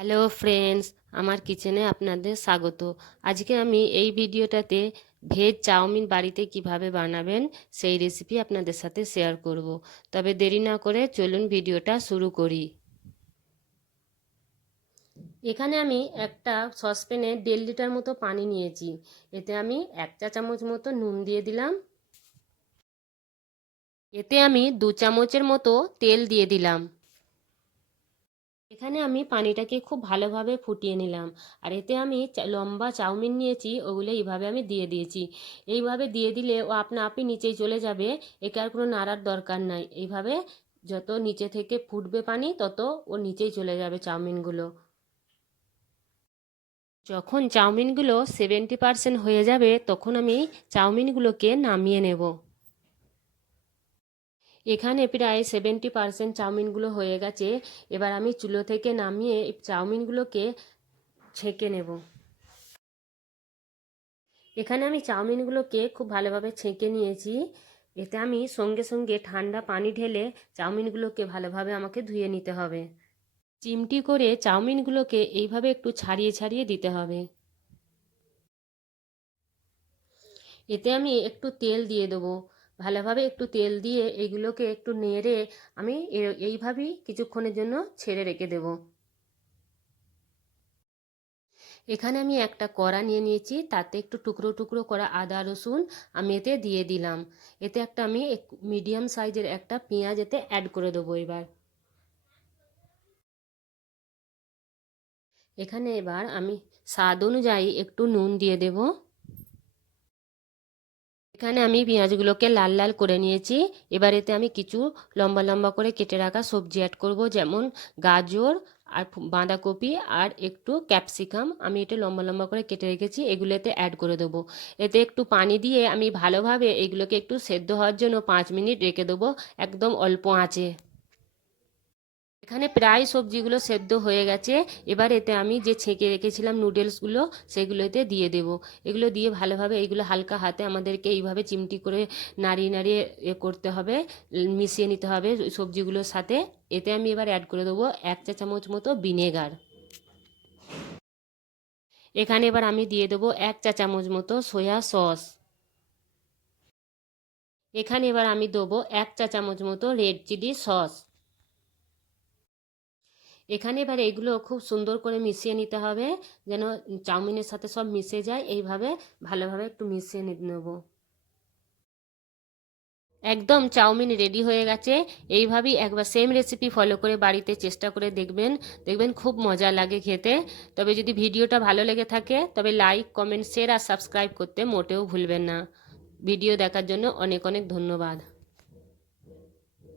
Hello friends আমার কিচেনে আপনাদের স্বাগত। আজকে আমি এই ভিডিওটাতে ভেজ চাউমিন বাড়িতে কীভাবে বানাবেন সেই রেসিপি আপনাদের সাথে শেয়ার করব। তবে দেরি না করে চলুন ভিডিওটা শুরু করি। এখানে আমি একটা সসপ্যানে দেড় লিটার মতো পানি নিয়েছি। এতে আমি এক চা চামচ মতো নুন দিয়ে দিলাম। এতে আমি দু চামচের মতো তেল দিয়ে দিলাম। এখানে আমি পানিটাকে খুব ভালোভাবে ফুটিয়ে নিলাম। আর এতে আমি লম্বা চাউমিন নিয়েছি, ওগুলো এইভাবে আমি দিয়ে দিয়েছি। এইভাবে দিয়ে দিলে ও আপনা আপনি নিচেই চলে যাবে, একে আর কোনো নাড়ার দরকার নাই। এইভাবে যত নিচে থেকে ফুটবে পানি, তত ও নিচেই চলে যাবে চাউমিনগুলো। যখন চাউমিনগুলো সেভেন্টি পারসেন্ট হয়ে যাবে, তখন আমি চাউমিনগুলোকে নামিয়ে নেব। এখানে প্রায় সেভেন্টি পারসেন্ট চাউমিনগুলো হয়ে গেছে। এবার আমি চুলো থেকে নামিয়ে চাউমিনগুলোকে ছেঁকে নেব। এখানে আমি চাউমিনগুলোকে খুব ভালোভাবে ছেঁকে নিয়েছি। এতে আমি সঙ্গে সঙ্গে ঠান্ডা পানি ঢেলে চাউমিনগুলোকে ভালোভাবে আমাকে ধুয়ে নিতে হবে। চিমটি করে চাউমিনগুলোকে এইভাবে একটু ছাড়িয়ে ছাড়িয়ে দিতে হবে। এতে আমি একটু তেল দিয়ে দেবো। ভালোভাবে একটু তেল দিয়ে এগুলোকে একটু নেড়ে আমি এইভাবেই কিছুক্ষণের জন্য ছেড়ে রেখে দেব। এখানে আমি একটা কড়া নিয়ে নিয়েছি, তাতে একটু টুকরো টুকরো করা আদা, রসুন আমি এতে দিয়ে দিলাম। এতে একটা আমি মিডিয়াম সাইজের একটা পেঁয়াজ এতে অ্যাড করে দেবো এবার। এখানে এবার আমি স্বাদ অনুযায়ী একটু নুন দিয়ে দেবো। এখানে আমি পেঁয়াজগুলোকে লাল লাল করে নিয়েছি। এবার এতে আমি কিছু লম্বা লম্বা করে কেটে রাখা সবজি অ্যাড করব, যেমন গাজর আর বাঁধাকপি আর একটু ক্যাপসিকাম আমি এটা লম্বা লম্বা করে কেটে রেখেছি, এগুলোতে অ্যাড করে দেব। এতে একটু পানি দিয়ে আমি ভালোভাবে এগুলোকে একটু সেদ্ধ হওয়ার জন্য পাঁচ মিনিট রেখে দেবো, একদম অল্প আঁচে। এখানে প্রায় সবজিগুলো সেদ্ধ হয়ে গেছে। এবার এতে আমি যে ছেঁকে রেখেছিলাম নুডলসগুলো সেগুলো এতে দিয়ে দেব। এগুলো দিয়ে ভালোভাবে এইগুলো হালকা হাতে আমাদেরকে এইভাবে চিমটি করে নাড়িয়ে নাড়িয়ে এ করতে হবে, মিশিয়ে নিতে হবে সবজিগুলোর সাথে। এতে আমি এবার অ্যাড করে দেবো এক চা চামচ মতো ভিনেগার এখানে এবার আমি দিয়ে দেবো এক চা চামচ মতো সয়া সস এখানে এবার আমি দেবো এক চা চামচ মতো রেড চিলি সস এখানে এবার এগুলো খুব সুন্দর করে মিশিয়ে নিতে হবে, যেন চাউমিনের সাথে সব মিশে যায়। এইভাবে ভালোভাবে একটু মিশিয়ে নেব। একদম চাউমিন রেডি হয়ে গেছে। এইভাবেই একবার সেম রেসিপি ফলো করে বাড়িতে চেষ্টা করে দেখবেন। দেখবেন খুব মজা লাগে খেতে। তবে যদি ভিডিওটা ভালো লেগে থাকে, তবে লাইক কমেন্ট শেয়ার আর সাবস্ক্রাইব করতে মোটেও ভুলবেন না। ভিডিও দেখার জন্য অনেক অনেক ধন্যবাদ।